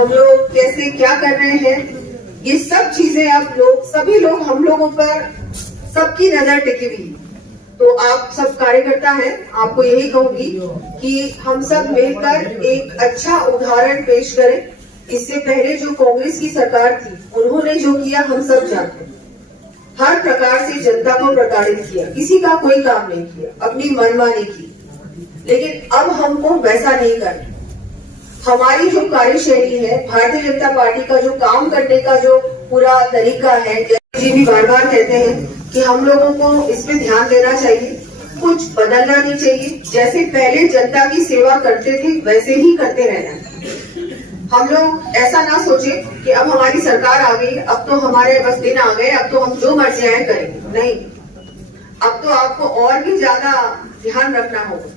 हम लोग कैसे क्या कर रहे हैं, ये सब चीजें अब लोग सभी लोग हम लोगों पर सबकी नजर टिकी हुई। तो आप सब कार्यकर्ता हैं, आपको यही कहूंगी कि हम सब मिलकर एक अच्छा उदाहरण पेश करें। इससे पहले जो कांग्रेस की सरकार थी, उन्होंने जो किया हम सब जानते हैं। हर प्रकार से जनता को प्रताड़ित किया, किसी का कोई काम नहीं किया, अपनी मनमानी की। लेकिन अब हमको वैसा नहीं करना। हमारी जो कार्यशैली है, भारतीय जनता पार्टी का जो काम करने का जो पूरा तरीका है, जी भी बार बार कहते हैं कि हम लोगों को इस पे ध्यान देना चाहिए, कुछ बदलना नहीं चाहिए। जैसे पहले जनता की सेवा करते थे वैसे ही करते रहना। हम लोग ऐसा ना सोचे कि अब हमारी सरकार आ गई, अब तो हमारे बस दिन आ गए, अब तो हम जो मर्जी आए करेंगे। नहीं, अब तो आपको और भी ज्यादा ध्यान रखना होगा।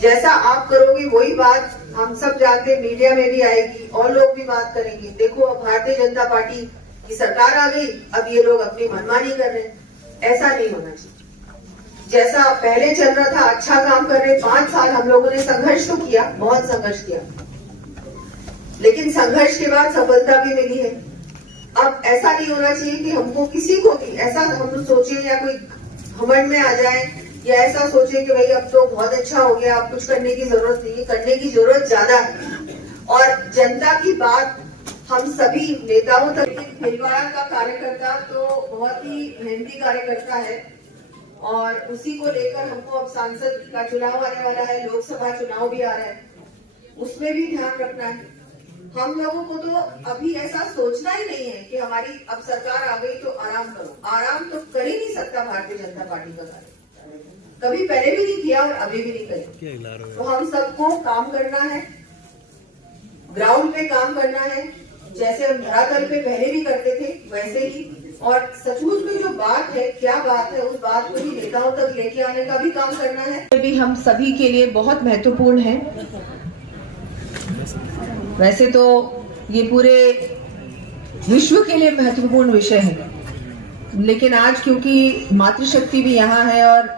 जैसा आप करोगे वही बात हम सब जानते, मीडिया में भी आएगी और लोग भी बात करेंगे। देखो अब भारतीय जनता पार्टी की सरकार आ गई, अब ये लोग अपनी मनमानी कर रहे हैं। ऐसा नहीं होना चाहिए। जैसा पहले चल रहा था, अच्छा काम कर रहे। 5 साल हम लोगों ने संघर्ष तो किया, बहुत संघर्ष किया, लेकिन संघर्ष के बाद सफलता भी मिली है। अब ऐसा नहीं होना चाहिए कि हमको किसी को भी ऐसा हम सोचे या कोई घमंड में आ जाए या ऐसा सोचे कि भाई अब तो बहुत अच्छा हो गया, अब कुछ करने की जरूरत नहीं है। करने की जरूरत ज्यादा है और जनता की बात हम सभी नेताओं तक। भीलवाड़ा का कार्यकर्ता तो बहुत ही मेहनती कार्यकर्ता है और उसी को लेकर हमको अब सांसद का चुनाव आने वाला है, लोकसभा चुनाव भी आ रहा है, उसमें भी ध्यान रखना है। हम लोगों को तो अभी ऐसा सोचना ही नहीं है कि हमारी अब सरकार आ गई तो आराम करो। आराम तो कर ही नहीं सकता भारतीय जनता पार्टी का कार्य, कभी पहले भी नहीं किया और अभी भी नहीं करेंगे। तो हम सबको काम करना है, ग्राउंड पे काम करना है, जैसे हम धरातल पे पहले भी करते थे वैसे ही। और सचमुच में जो बात है, क्या बात है, उस बात को ही नेताओं तक लेके आने का भी काम करना है। ये भी हम सभी के लिए बहुत महत्वपूर्ण है। वैसे तो ये पूरे विश्व के लिए महत्वपूर्ण विषय है, लेकिन आज क्योंकि मातृशक्ति भी यहाँ है और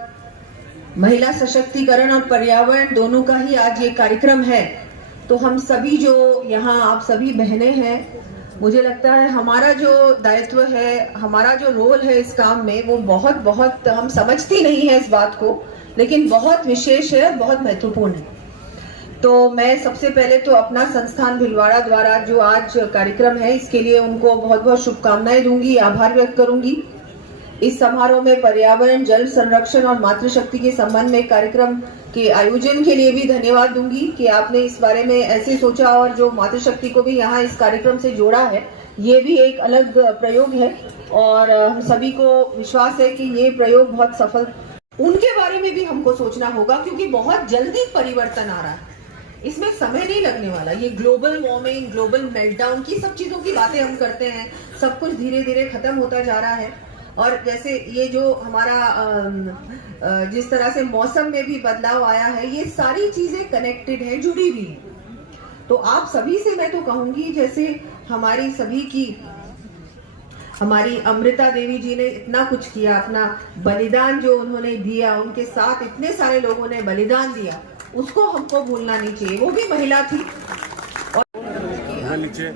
महिला सशक्तिकरण और पर्यावरण दोनों का ही आज ये कार्यक्रम है, तो हम सभी जो यहाँ आप सभी बहनें हैं, मुझे लगता है हमारा जो दायित्व है, हमारा जो रोल है इस काम में, वो बहुत बहुत हम समझती नहीं है इस बात को, लेकिन बहुत विशेष है और बहुत महत्वपूर्ण है। तो मैं सबसे पहले तो अपना संस्थान भीलवाड़ा द्वारा जो आज कार्यक्रम है, इसके लिए उनको बहुत बहुत शुभकामनाएं दूंगी, आभार व्यक्त करूंगी। इस समारोह में पर्यावरण, जल संरक्षण और मातृशक्ति के संबंध में कार्यक्रम के आयोजन के लिए भी धन्यवाद दूंगी कि आपने इस बारे में ऐसे सोचा और जो मातृशक्ति को भी यहाँ इस कार्यक्रम से जोड़ा है। ये भी एक अलग प्रयोग है और हम सभी को विश्वास है कि ये प्रयोग बहुत सफल। उनके बारे में भी हमको सोचना होगा क्योंकि बहुत जल्दी परिवर्तन आ रहा है, इसमें समय नहीं लगने वाला। ये ग्लोबल वार्मिंग, ग्लोबल मेल्टडाउन की सब चीजों की बातें हम करते हैं, सब कुछ धीरे धीरे खत्म होता जा रहा है। और जैसे ये जो हमारा जिस तरह से मौसम में भी बदलाव आया है, ये सारी चीजें कनेक्टेड है, जुड़ी हुई है। तो आप सभी से मैं तो कहूंगी, जैसे हमारी सभी की हमारी अमृता देवी जी ने इतना कुछ किया, अपना बलिदान जो उन्होंने दिया, उनके साथ इतने सारे लोगों ने बलिदान दिया, उसको हमको भूलना नहीं चाहिए। वो भी महिला थी। नीचे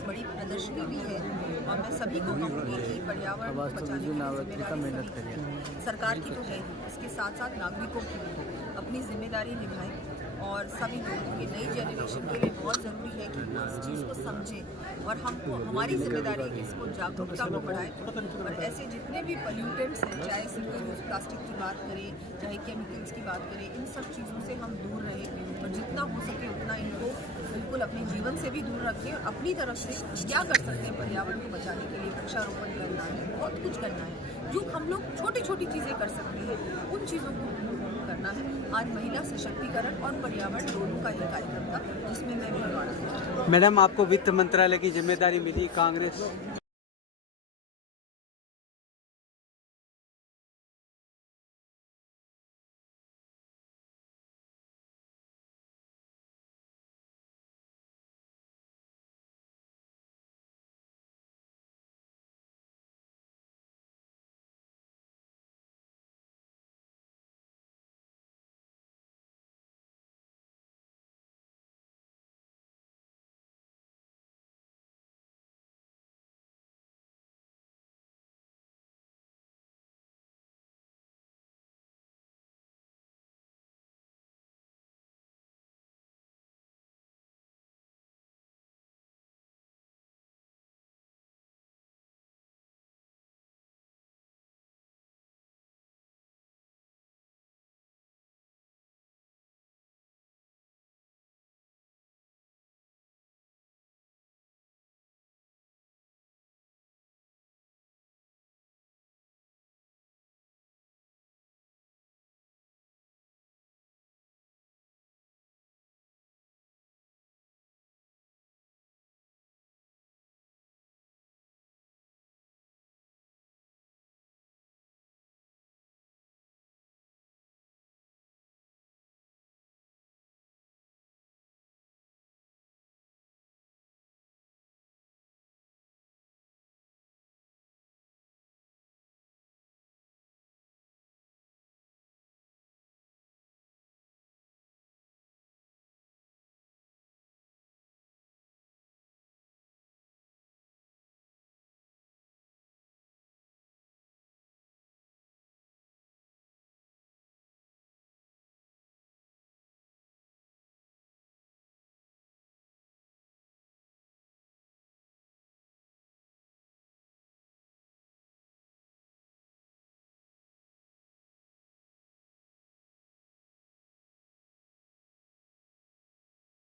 बड़ी प्रदर्शनी भी है और मैं सभी को कहूँगी कि पर्यावरण बचाने की मेहनत करिए। सरकार की तो है, इसके साथ साथ नागरिकों की अपनी जिम्मेदारी निभाएं और सभी लोगों की नई जनरेशन के लिए बहुत ज़रूरी है कि वो इस चीज़ को समझें और हमको हमारी जिम्मेदारी है कि इसको जागरूकता को बढ़ाएं। और ऐसे जितने भी पोल्यूटेंट्स हैं, चाहे सिंगल यूज़ प्लास्टिक की बात करें, चाहे केमिकल्स की बात करें, इन सब चीज़ों से हम दूर रहें और जितना हो सके उतना इनको बिल्कुल अपने जीवन से भी दूर रखें। और अपनी तरफ से क्या कर सकते हैं पर्यावरण को बचाने के लिए, वृक्षारोपण करना है, बहुत कुछ करना है। जो हम लोग छोटी छोटी चीज़ें कर सकते हैं, उन चीज़ों को करना है। आज महिला सशक्तिकरण और पर्यावरण दोनों का ही कार्यक्रम था, जिसमें मैं भी। मैडम, आपको वित्त मंत्रालय की जिम्मेदारी मिली, कांग्रेस